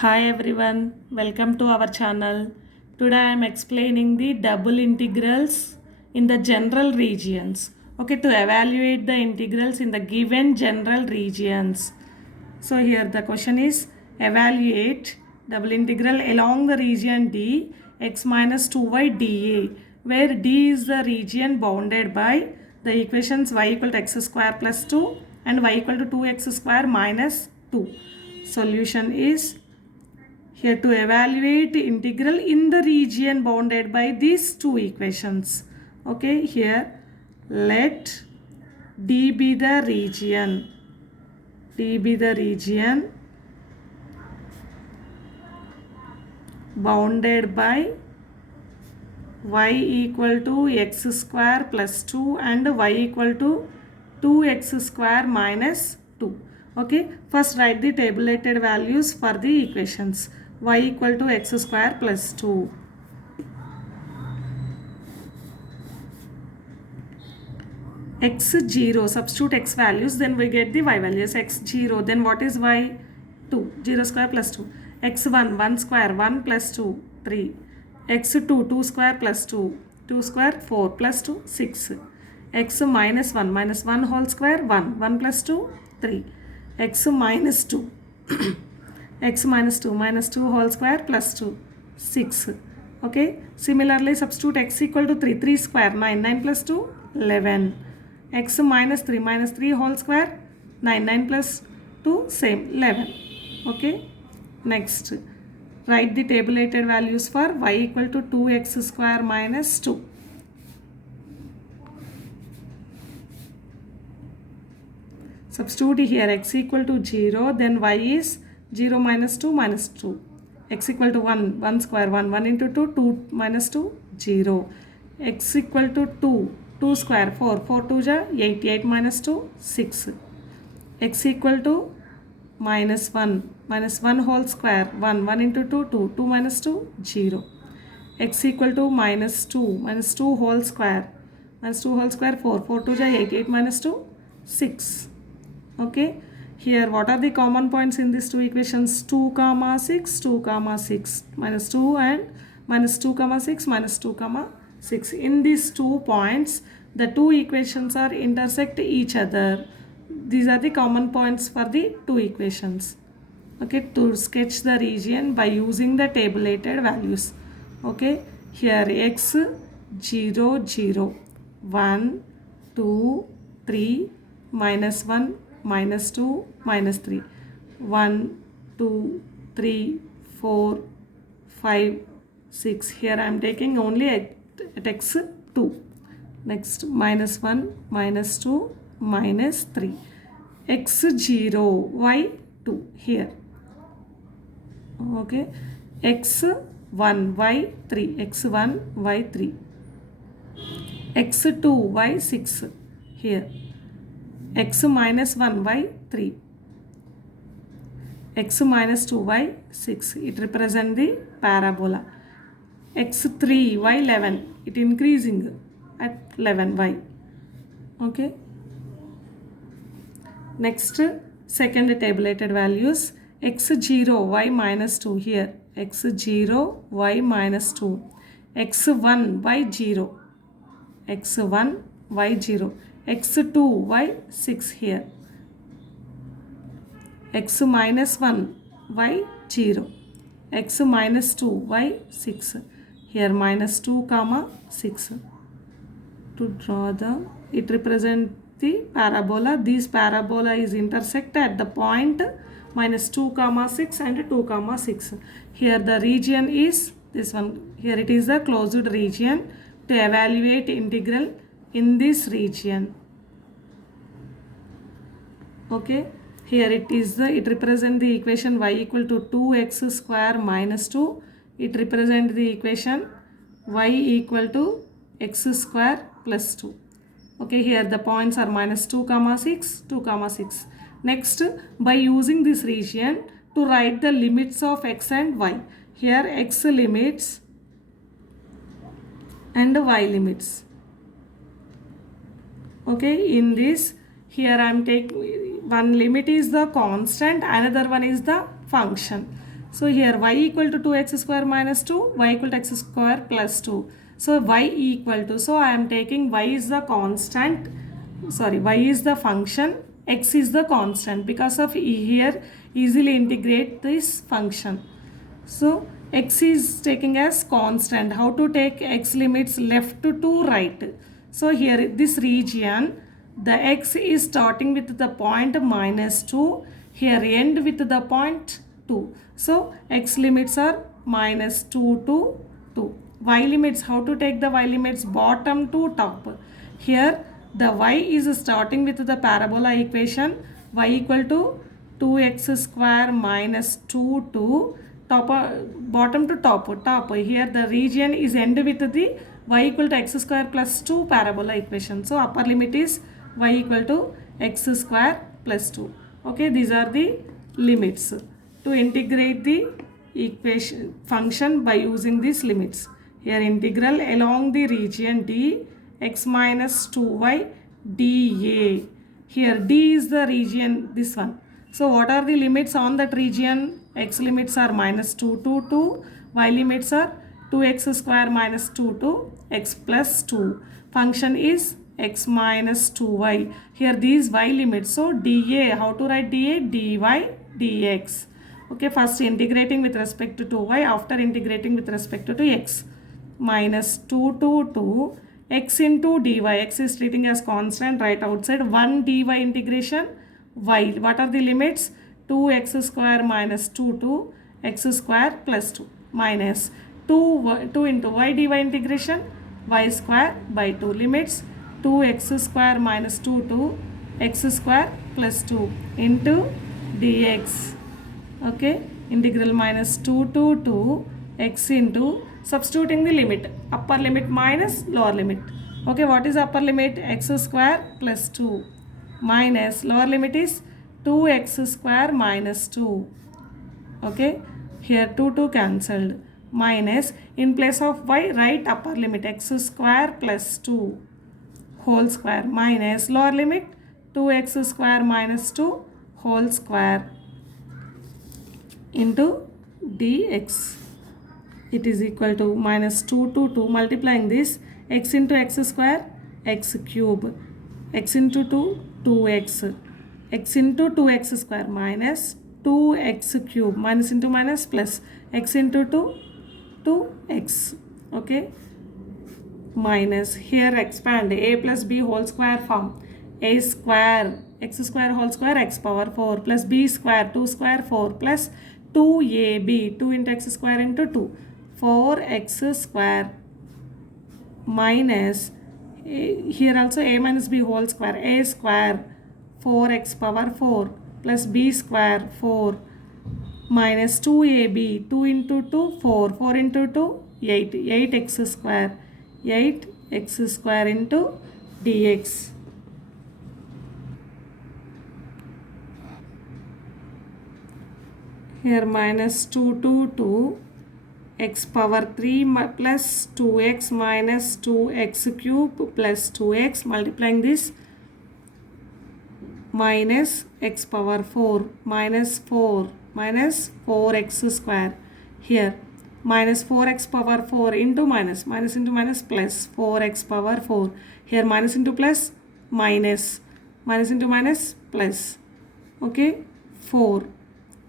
Hi everyone, welcome to our channel. Today I am explaining the double integrals in the general regions. Okay, to evaluate the integrals in the given general regions. So here the question is evaluate double integral along the region D x minus 2y dA, where D is the region bounded by the equations y equal to x square plus 2 and y equal to 2x square minus 2. Solution is here to evaluate integral in the region bounded by these two equations. Okay, here let D be the region. D be the region bounded by y equal to x square plus 2 and y equal to 2x square minus 2. Okay, first write the tabulated values for the equations. Y equal to x square plus 2. X0, substitute x values, then we get the y values. X0, then what is y? 2, 0 square plus 2. X1, 1 square, 1 plus 2, 3. X2, 2 square plus 2, 2 square, 4 plus 2, 6. X minus 1 whole square, 1, 1 plus 2, 3. X minus 2, x minus 2 whole square plus 2, 6. Okay, similarly substitute x equal to 3, 3 square, 9, 9 plus 2, 11. X minus 3 whole square, 9, 9 plus 2, same, 11. Okay, next write the tabulated values for y equal to 2x square minus 2. Substitute here x equal to 0, then y is 0 minus 2 minus 2. X equal to 1, 1 square, 1, 1 into 2, 2 minus 2, 0. X equal to 2, 2 square, 4, 4 2 ja 8, 8 minus 2, 6. X equal to minus 1 whole square, 1, 1 into 2, 2, 2 minus 2, 0. X equal to minus 2 whole square, 4, 4 2 ja 8, 8 minus 2, 6. Okay, here what are the common points in these two equations? 2 comma 6, 2 comma 6, minus 2 and minus 2 comma 6, minus 2 comma 6. In these 2 points, the two equations are intersect each other. These are the common points for the two equations. Okay, to sketch the region by using the tabulated values. Okay, here x 0 0 1 2 3 minus 1 minus 2 minus 3 1 2 3 4 5 6. Here I am taking only at x 2. Next minus 1 minus 2 minus 3. X0 y 2 here. Okay, x1 y3, x1 y3, x2 y6 here, x minus 1 y3, x minus 2 y6. It represents the parabola. X3 y11, it increasing at 11 y. Okay, next second tabulated values. X0 y minus 2 here, x0 y minus 2, x1 y0, x1 y0, x2 y6 here, x minus 1 y0, x minus 2 y6 here, minus 2 comma 6. To draw the, it represents the parabola. This parabola is intersect at the point minus 2 comma 6 and 2 comma 6. Here the region is this one. Here it is the closed region. To evaluate integral in this region. Okay, here it is the, it represents the equation y equal to 2x square minus 2. It represents the equation y equal to x square plus 2. Okay, here the points are minus 2 comma 6, 2 comma 6. Next, by using this region to write the limits of x and y. Here x limits and y limits. Okay, in this, here I am taking one limit is the constant, another one is the function. So here y equal to 2x square minus 2, y equal to x square plus 2. So y equal to, so I am taking y is the constant, sorry, y is the function, x is the constant. Because of here, easily integrate this function. So x is taking as constant. How to take x limits left to right? So here this region, the x is starting with the point -2, here end with the point 2. So x limits are -2 to 2. Y limits, how to take the y limits? Bottom to top. Here the y is starting with the parabola equation, y equal to 2x square minus 2 to top, bottom to top. Here the region is end with the y equal to x square plus 2 parabola equation. So upper limit is y equal to x square plus 2. Okay, these are the limits. To integrate the equation function by using these limits. Here integral along the region D x minus 2y dA. Here D is the region, this one. So what are the limits on that region? X limits are -2 to 2, y limits are 2x square minus 2 to x plus 2. Function is x minus 2y. Here these y limits. So dA, how to write dA? dy dx. Okay, first integrating with respect to 2y, after integrating with respect to x. -2 to 2, x into dy. X is treating as constant right outside. 1 dy integration y. What are the limits? 2x square minus 2 to x square plus 2 minus 2 into y dy integration y square by 2. Limits 2x square minus 2 to x square plus 2 into dx. Okay, integral -2 to 2 x into, substituting the limit, upper limit minus lower limit. Okay, what is upper limit? X square plus 2 minus lower limit is 2x square minus 2. Okay, here 2 cancelled, minus, in place of y write upper limit x square plus 2 whole square minus lower limit 2x square minus 2 whole square into dx. It is equal to -2 to 2, multiplying this, x into x square, x cube, x into 2, 2x, x into 2x square minus 2x cube, minus into minus plus, x into 2, 2x. Okay, minus, here expand, a plus b whole square form, a square, x square whole square, x power 4 plus b square, 2 square 4 plus 2ab, 2 into x square into 2, 4x square minus, here also a minus b whole square, a square 4x power 4 plus b square 4 minus 2ab, 2 into 2 4, 4 into 2 8, 8x square, 8x square into dx. Here -2 to 2 x power 3 plus 2x minus 2x cube plus 2x, multiplying this, minus x power 4 minus 4 minus 4x square. Here minus 4x power 4 into minus, minus into minus plus 4x power 4. Here minus into plus minus, minus into minus plus. Okay, 4.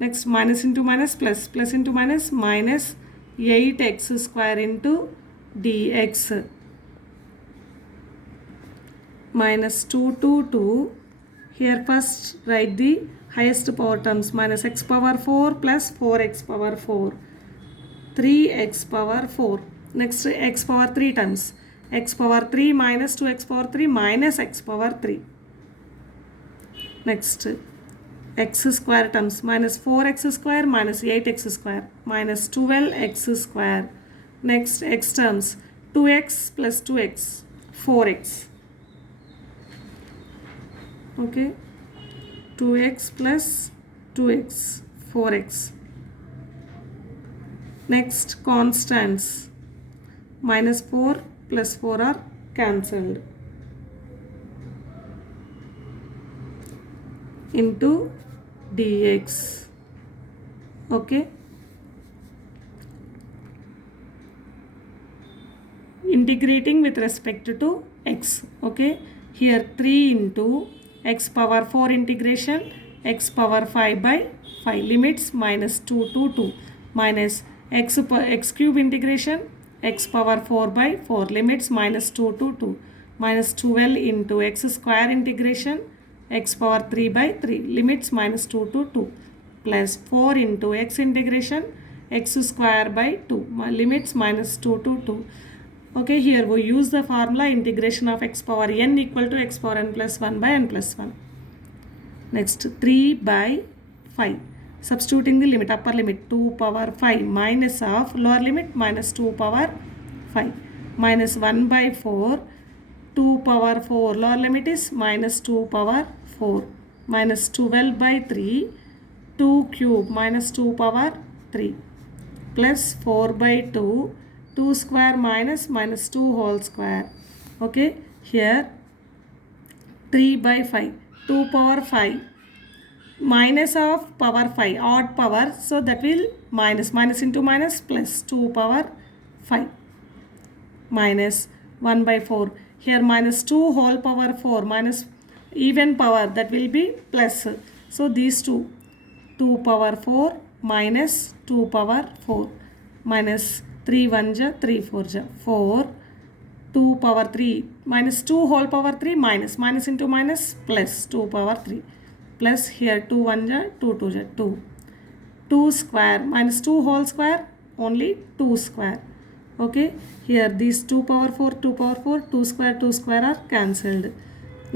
Next minus into minus plus, plus into minus minus 8x square into dx. -2 to 2. Here first write the highest power terms, minus x power 4 plus 4x power 4, 3x power 4. Next x power 3 times, x power 3 minus 2x power 3 minus x power 3. Next x square terms, minus 4x square minus 8x square minus 12x square. Next x terms, 2x plus 2x, 4x. Okay, 2x plus 2x, 4x. Next constants, minus 4 plus 4 are cancelled into dx. Okay, integrating with respect to x. Okay, here 3 into x power 4 integration x power 5 by 5 limits minus 2 to 2 minus x cube integration x power 4 by 4 limits minus 2 to 2 minus 12 into x square integration x power 3 by 3 limits minus 2 to 2 plus 4 into x integration x square by 2 limits minus 2 to 2. Okay, here we use the formula integration of x power n equal to x power n plus 1 by n plus 1. Next 3 by 5. Substituting the limit, upper limit 2 power 5 minus of lower limit minus 2 power 5 minus 1 by 4 2 power 4 lower limit is minus 2 power 4 minus 12 by 3 2 cube minus 2 power 3 plus 4 by 2 2 square minus minus 2 whole square. Okay, here 3 by 5 2 power 5 minus of power 5 odd power, so that will minus into minus plus 2 power 5 minus 1 by 4. Here minus 2 whole power 4 minus even power, that will be plus. So these two 2 power 4 minus 2 power 4 minus 3 1 ja 3 4 ja 4 2 power 3 minus 2 whole power 3 minus into minus plus 2 power 3 plus here 2 1 ja 2 2 ja 2 2 square minus 2 whole square only 2 square. Okay, here these 2 power 4 2 square are cancelled.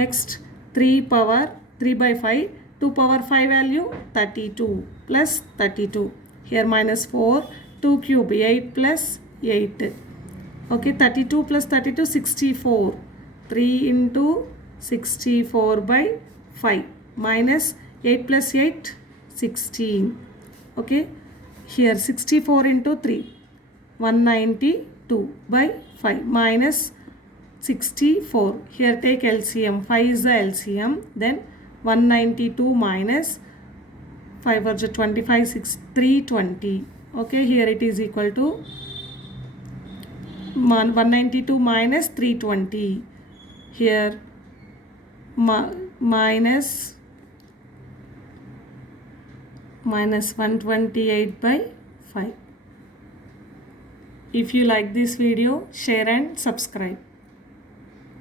Next 3 power 3 by 5 2 power 5 value 32 plus 32. Here minus 4 2 cube 8 plus 8. Okay, 32 plus 32 64 3 into 64 by 5 minus 8 plus 8 16. Okay, here 64 into 3 192 by 5 minus 64. Here take LCM, 5 is the LCM, then 192 minus 5 or 25 6 320. Okay, here it is equal to 192 minus 320. Here minus 128 by 5. If you like this video, share and subscribe.